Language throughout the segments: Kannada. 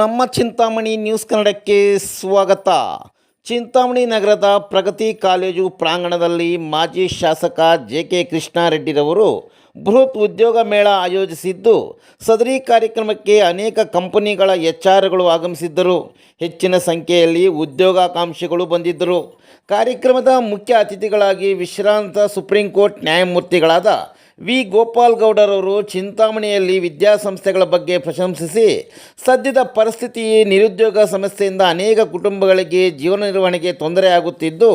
ನಮ್ಮ ಚಿಂತಾಮಣಿ ನ್ಯೂಸ್ ಕನ್ನಡಕ್ಕೆ ಸ್ವಾಗತ. ಚಿಂತಾಮಣಿ ನಗರದ ಪ್ರಗತಿ ಕಾಲೇಜು ಪ್ರಾಂಗಣದಲ್ಲಿ ಮಾಜಿ ಶಾಸಕ ಜೆ ಕೆ ಕೃಷ್ಣಾರೆಡ್ಡಿರವರು ಬೃಹತ್ ಉದ್ಯೋಗ ಮೇಳ ಆಯೋಜಿಸಿದ್ದು, ಸದರಿ ಕಾರ್ಯಕ್ರಮಕ್ಕೆ ಅನೇಕ ಕಂಪನಿಗಳ ಎಚ್ಆರ್ಗಳು ಆಗಮಿಸಿದ್ದರು. ಹೆಚ್ಚಿನ ಸಂಖ್ಯೆಯಲ್ಲಿ ಉದ್ಯೋಗಾಕಾಂಕ್ಷಿಗಳು ಬಂದಿದ್ದರು. ಕಾರ್ಯಕ್ರಮದ ಮುಖ್ಯ ಅತಿಥಿಗಳಾಗಿ ವಿಶ್ರಾಂತ ಸುಪ್ರೀಂ ಕೋರ್ಟ್ ನ್ಯಾಯಮೂರ್ತಿಗಳಾದ ವಿ. ಗೋಪಾಲ್ ಗೌಡರವರು ಚಿಂತಾಮಣಿಯಲ್ಲಿ ವಿದ್ಯಾಸಂಸ್ಥೆಗಳ ಬಗ್ಗೆ ಪ್ರಶಂಸಿಸಿ, ಸದ್ಯದ ಪರಿಸ್ಥಿತಿ ನಿರುದ್ಯೋಗ ಸಮಸ್ಯೆಯಿಂದ ಅನೇಕ ಕುಟುಂಬಗಳಿಗೆ ಜೀವನ ನಿರ್ವಹಣೆಗೆ ತೊಂದರೆಯಾಗುತ್ತಿದ್ದು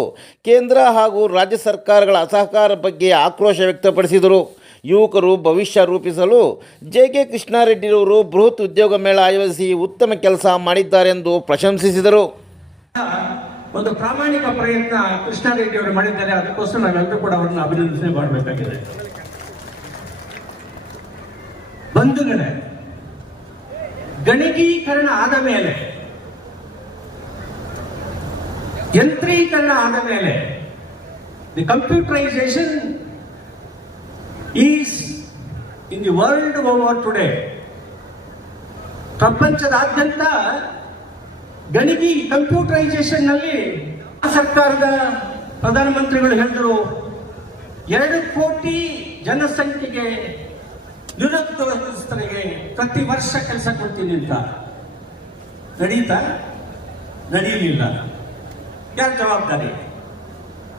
ಕೇಂದ್ರ ಹಾಗೂ ರಾಜ್ಯ ಸರ್ಕಾರಗಳ ಅಸಹಕಾರ ಬಗ್ಗೆ ಆಕ್ರೋಶ ವ್ಯಕ್ತಪಡಿಸಿದರು. ಯುವಕರು ಭವಿಷ್ಯ ರೂಪಿಸಲು ಜೆ ಕೆ ಕೃಷ್ಣಾರೆಡ್ಡಿರವರು ಬೃಹತ್ ಉದ್ಯೋಗ ಮೇಳ ಆಯೋಜಿಸಿ ಉತ್ತಮ ಕೆಲಸ ಮಾಡಿದ್ದಾರೆಂದು ಪ್ರಶಂಸಿಸಿದರು. ಒಂದು ಪ್ರಾಮಾಣಿಕ ಪ್ರಯತ್ನ ಕೃಷ್ಣಾರೆಡ್ಡಿ ಅವರು ಮಾಡಿದ್ದಾರೆ, ಅದಕ್ಕೋಸ್ಕರ ನಾವೆಲ್ಲರೂ ಕೂಡ ಅವರನ್ನು ಅಭಿನಂದನೆ ಮಾಡಬೇಕಾಗಿದೆ. ಬಂಧುಗಳೇ ಗಣಕೀಕರಣ ಆದ ಮೇಲೆ, ಯಂತ್ರೀಕರಣ ಆದ ಮೇಲೆ the computerisation is in the world over today ಪ್ರಪಂಚದಾದ್ಯಂತ ಗಣಿಗಿ ಕಂಪ್ಯೂಟರೈಸೇಷನ್ನಲ್ಲಿ ಸರ್ಕಾರದ ಪ್ರಧಾನಮಂತ್ರಿಗಳು ಹೇಳಿದ್ರು, ಎರಡು ಕೋಟಿ ಜನಸಂಖ್ಯೆಗೆ ನಿರುದ್ಯೋಗಸ್ಥರಿಗೆ ಪ್ರತಿ ವರ್ಷ ಕೆಲಸ ಕೊಡ್ತೀನಿ ಅಂತ. ನಡೀತಾ? ನಡೆಯಲಿಲ್ಲ ಯಾರ ಜವಾಬ್ದಾರಿ?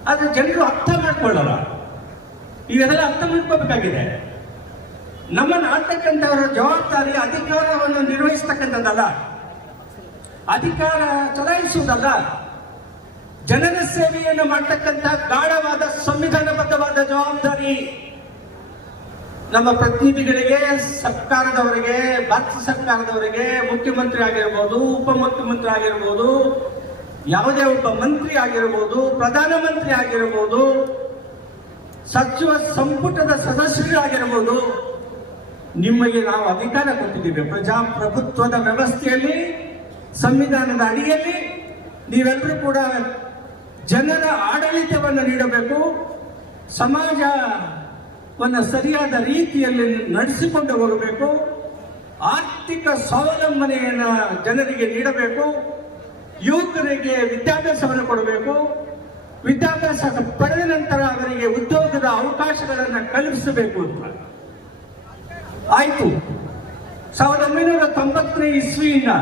ಆದ್ರೆ ಜನರು ಅರ್ಥ ಮಾಡ್ಕೊಳ್ಳಲ್ಲ. ಇವೆಲ್ಲ ಅರ್ಥ ಮಾಡ್ಕೋಬೇಕಾಗಿದೆ. ನಮ್ಮ ಆಡ್ತಕ್ಕಂಥವರ ಜವಾಬ್ದಾರಿ ಅಧಿಕಾರವನ್ನು ನಿರ್ವಹಿಸ್ತಕ್ಕಂಥದ್ದಲ್ಲ. ಅಧಿಕಾರ ಚಲಾಯಿಸುವುದಲ್ಲ. ಜನರ ಸೇವೆಯನ್ನು ಮಾಡ್ತಕ್ಕಂಥ ಗಾಢವಾದ ಸಂವಿಧಾನಬದ್ಧವಾದ ಜವಾಬ್ದಾರಿ. ನಮ್ಮ ಪ್ರತಿನಿಧಿಗಳಿಗೆ ಸರ್ಕಾರದವರಿಗೆ, ಭಾರತ ಸರ್ಕಾರದವರಿಗೆ ಮುಖ್ಯಮಂತ್ರಿ ಆಗಿರ್ಬೋದು, ಉಪಮುಖ್ಯಮಂತ್ರಿ ಆಗಿರ್ಬೋದು, ಯಾವುದೇ ಒಬ್ಬ ಮಂತ್ರಿ ಆಗಿರ್ಬೋದು, ಪ್ರಧಾನಮಂತ್ರಿ ಆಗಿರ್ಬೋದು, ಸಚಿವ ಸಂಪುಟದ ಸದಸ್ಯರು ಆಗಿರ್ಬೋದು, ನಿಮಗೆ ನಾವು ಅಧಿಕಾರ ಕೊಟ್ಟಿದ್ದೇವೆ. ಪ್ರಜಾಪ್ರಭುತ್ವದ ವ್ಯವಸ್ಥೆಯಲ್ಲಿ, ಸಂವಿಧಾನದ ಅಡಿಯಲ್ಲಿ, ನೀವೆಲ್ಲರೂ ಕೂಡ ಜನರ ಆಡಳಿತವನ್ನು ನೀಡಬೇಕು. ಸಮಾಜವನ್ನು ಸರಿಯಾದ ರೀತಿಯಲ್ಲಿ ನಡೆಸಿಕೊಂಡು ಹೋಗಬೇಕು. ಆರ್ಥಿಕ ಸ್ವಾವಲಂಬನೆಯನ್ನು ಜನರಿಗೆ ನೀಡಬೇಕು. ಯುವಕರಿಗೆ ವಿದ್ಯಾಭ್ಯಾಸವನ್ನು ಕೊಡಬೇಕು. ವಿದ್ಯಾಭ್ಯಾಸ ಪಡೆದ ನಂತರ ಅವರಿಗೆ ಉದ್ಯೋಗದ ಅವಕಾಶಗಳನ್ನು ಕಲ್ಪಿಸಬೇಕು ಅಂತ. ಆಯಿತು. ಸಾವಿರದ ಒಂಬೈನೂರ ತೊಂಬತ್ತನೇ ಇಸ್ವಿಯಿಂದ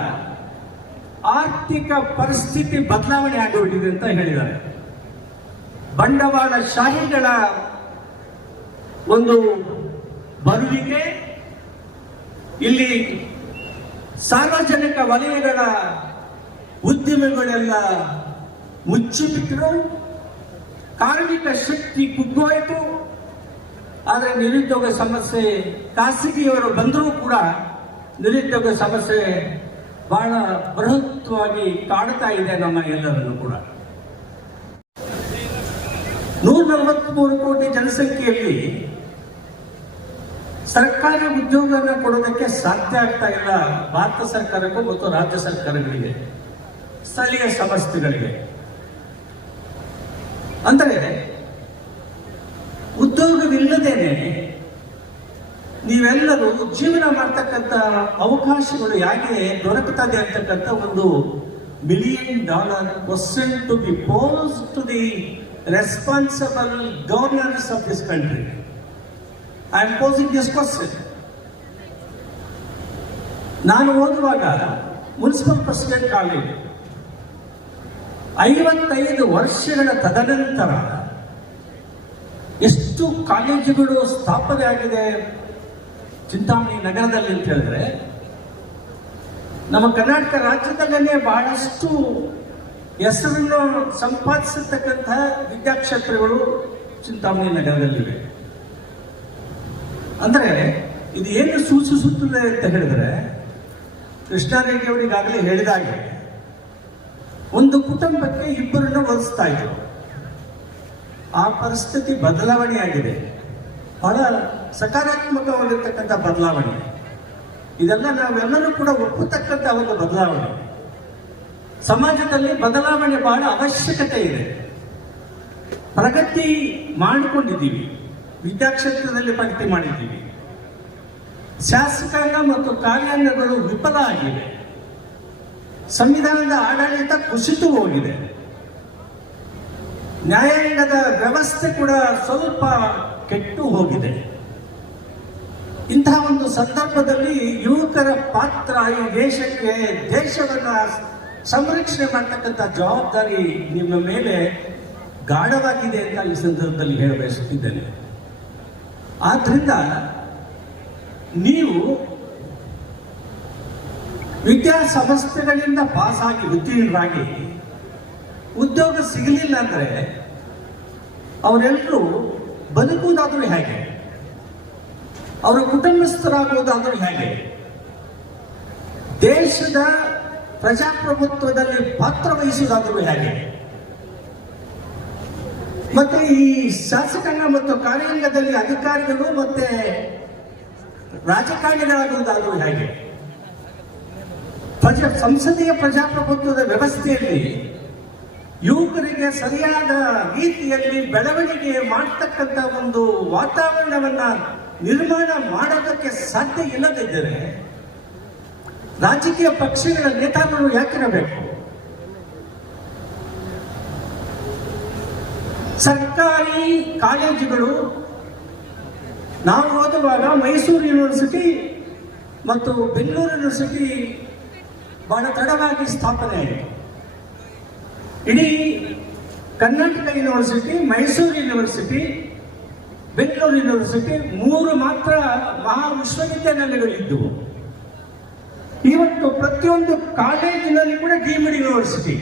ಆರ್ಥಿಕ ಪರಿಸ್ಥಿತಿ ಬದಲಾವಣೆ ಆಗಿಬಿಟ್ಟಿದೆ ಅಂತ ಹೇಳಿದ್ದಾರೆ. ಬಂಡವಾಳ ಶಾಹಿಗಳ ಒಂದು ಬರುವಿಕೆ, ಇಲ್ಲಿ ಸಾರ್ವಜನಿಕ ವಲಯಗಳ ಉದ್ಯಮಗಳೆಲ್ಲ ಮುಚ್ಚಿಬಿಟ್ಟರು ಕಾರ್ಮಿಕ ಶಕ್ತಿ ಕುಗ್ಗೋಯಿತು. ಆದರೆ ನಿರುದ್ಯೋಗ ಸಮಸ್ಯೆ, ಖಾಸಗಿಯವರು ಬಂದರೂ ಕೂಡ ನಿರುದ್ಯೋಗ ಸಮಸ್ಯೆ ಬಹಳ ಬೃಹತ್ವಾಗಿ ಕಾಡ್ತಾ ಇದೆ ನಮ್ಮ ಎಲ್ಲರನ್ನು ಕೂಡ. ನೂರ ನಲವತ್ಮೂರು ಕೋಟಿ ಜನಸಂಖ್ಯೆಯಲ್ಲಿ ಸರ್ಕಾರಿ ಉದ್ಯೋಗನ ಕೊಡೋದಕ್ಕೆ ಸಾಧ್ಯ ಆಗ್ತಾ ಇಲ್ಲ ಭಾರತ ಸರ್ಕಾರಕ್ಕೂ ಮತ್ತು ರಾಜ್ಯ ಸರ್ಕಾರಗಳಿಗೆ, ಸ್ಥಳೀಯ ಸಂಸ್ಥೆಗಳಿಗೆ. ಅಂದರೆ, ಉದ್ಯೋಗವಿಲ್ಲದೇನೆ ನೀವೆಲ್ಲರೂ ಜೀವನ ಮಾಡ್ತಕ್ಕಂಥ ಅವಕಾಶಗಳು ಯಾಕೆ ದೊರಕುತ್ತದೆ ಅಂತಕ್ಕಂಥ ಒಂದು million dollar question to be posed to the responsible governors of this country I am posing this question ನಾನು ಓದುವಾಗ ಮುನ್ಸಿಪಲ್ ಪ್ರೆಸಿಡೆಂಟ್ ಕಾಲೇಜ್ ಐವತ್ತೈದು ವರ್ಷಗಳ ತದನಂತರ ಎಷ್ಟು ಕಾಲೇಜುಗಳು ಸ್ಥಾಪನೆ ಆಗಿದೆ ಚಿಂತಾಮಣಿ ನಗರದಲ್ಲಿ ಅಂತ ಹೇಳಿದ್ರೆ, ನಮ್ಮ ಕರ್ನಾಟಕ ರಾಜ್ಯದಲ್ಲೇ ಬಹಳಷ್ಟು ಹೆಸರನ್ನು ಸಂಪಾದಿಸತಕ್ಕಂಥ ವಿದ್ಯಾಕ್ಷೇತ್ರಗಳು ಚಿಂತಾಮಣಿ ನಗರದಲ್ಲಿವೆ. ಅಂದ್ರೆ ಇದು ಏನು ಸೂಚಿಸುತ್ತದೆ ಅಂತ ಹೇಳಿದ್ರೆ ಕೃಷ್ಣಾರೆಡ್ಡಿ ಅವರಿಗಾಗಲೇ ಹೇಳಿದಾಗೆ ಒಂದು ಕುಟುಂಬಕ್ಕೆ ಇಬ್ಬರನ್ನು ಹೊಲಿಸ್ತಾ ಇದ್ರು. ಆ ಪರಿಸ್ಥಿತಿ ಬದಲಾವಣೆ ಆಗಿದೆ ಬಹಳ ಸಕಾರಾತ್ಮಕವಾಗಿರ್ತಕ್ಕಂಥ ಬದಲಾವಣೆ. ಇದೆಲ್ಲ ನಾವೆಲ್ಲರೂ ಕೂಡ ಒಪ್ಪತಕ್ಕಂಥ ಒಂದು ಬದಲಾವಣೆ. ಸಮಾಜದಲ್ಲಿ ಬದಲಾವಣೆ ಬಹಳ ಅವಶ್ಯಕತೆ ಇದೆ. ಪ್ರಗತಿ ಮಾಡಿಕೊಂಡಿದ್ದೀವಿ. ವಿದ್ಯಾಕ್ಷೇತ್ರದಲ್ಲಿ ಪ್ರಗತಿ ಮಾಡಿದ್ದೀವಿ. ಶಾಸಕಾಂಗ ಮತ್ತು ಕಾರ್ಯಾಂಗಗಳು ವಿಫಲ ಆಗಿವೆ. ಸಂವಿಧಾನದ ಆಡಳಿತ ಕುಸಿತು ಹೋಗಿದೆ. ನ್ಯಾಯಾಂಗದ ವ್ಯವಸ್ಥೆ ಕೂಡ ಸ್ವಲ್ಪ ಕೆಟ್ಟು ಹೋಗಿದೆ. ಇಂತಹ ಒಂದು ಸಂದರ್ಭದಲ್ಲಿ ಯುವಕರ ಪಾತ್ರ ಈ ದೇಶಕ್ಕೆ ದೇಶವನ್ನ ಸಂರಕ್ಷಣೆ ಮಾಡತಕ್ಕಂಥ ಜವಾಬ್ದಾರಿ ನಿಮ್ಮ ಮೇಲೆ ಗಾಢವಾಗಿದೆ ಅಂತ ಈ ಸಂದರ್ಭದಲ್ಲಿ ಹೇಳ ಬಯಸುತ್ತಿದ್ದೇನೆ ಆದ್ರಿಂದ ನೀವು ವಿದ್ಯಾಸಂಸ್ಥೆಗಳಿಂದ ಪಾಸ್ ಆಗಿ ಉತ್ತೀರ್ಣರಾಗಿ ಉದ್ಯೋಗ ಸಿಗಲಿಲ್ಲ ಅಂದರೆ ಅವರೆಲ್ಲರೂ ಬದುಕುವುದಾದರೂ ಹೇಗೆ? ಅವರ ಕುಟುಂಬಸ್ಥರಾಗುವುದಾದರೂ ಹೇಗೆ? ದೇಶದ ಪ್ರಜಾಪ್ರಭುತ್ವದಲ್ಲಿ ಪಾತ್ರ ವಹಿಸುವುದಾದರೂ ಹೇಗೆ? ಮತ್ತೆ ಈ ಶಾಸಕಾಂಗ ಮತ್ತು ಕಾರ್ಯಾಂಗದಲ್ಲಿ ಅಧಿಕಾರಿಗಳು ಮತ್ತೆ ರಾಜಕಾರಣಿಗಳಾಗುವುದಾದ್ರೂ ಹೇಗೆ? ಪ್ರಜಾ, ಸಂಸದೀಯ ಪ್ರಜಾಪ್ರಭುತ್ವದ ವ್ಯವಸ್ಥೆಯಲ್ಲಿ ಯುವಕರಿಗೆ ಸರಿಯಾದ ರೀತಿಯಲ್ಲಿ ಬೆಳವಣಿಗೆ ಮಾಡತಕ್ಕಂಥ ಒಂದು ವಾತಾವರಣವನ್ನ ನಿರ್ಮಾಣ ಮಾಡೋದಕ್ಕೆ ಸಾಧ್ಯ ಇಲ್ಲದಿದ್ದರೆ ರಾಜಕೀಯ ಪಕ್ಷಗಳ ನೇತಾರರು ಯಾಕಿರಬೇಕು? ಸರ್ಕಾರಿ ಕಾಲೇಜುಗಳು, ನಾವು ಓದುವಾಗ ಮೈಸೂರು ಯೂನಿವರ್ಸಿಟಿ ಮತ್ತು ಬೆಂಗಳೂರು ಯೂನಿವರ್ಸಿಟಿ ಬಹಳ ತಡವಾಗಿ ಸ್ಥಾಪನೆ ಆಯಿತು. ಇಡೀ Karnataka university, Mysore university, Bengaluru university ಮೂರು ಮಾತ್ರ ಮಹಾ ವಿಶ್ವವಿದ್ಯಾಲಯಗಳಿದ್ದವು ಇವತ್ತು ಪ್ರತಿಯೊಂದು ಕಾಲೇಜಿನಲ್ಲಿ ಕೂಡ ಡಿಮಿಡ್ ಯೂನಿವರ್ಸಿಟಿ.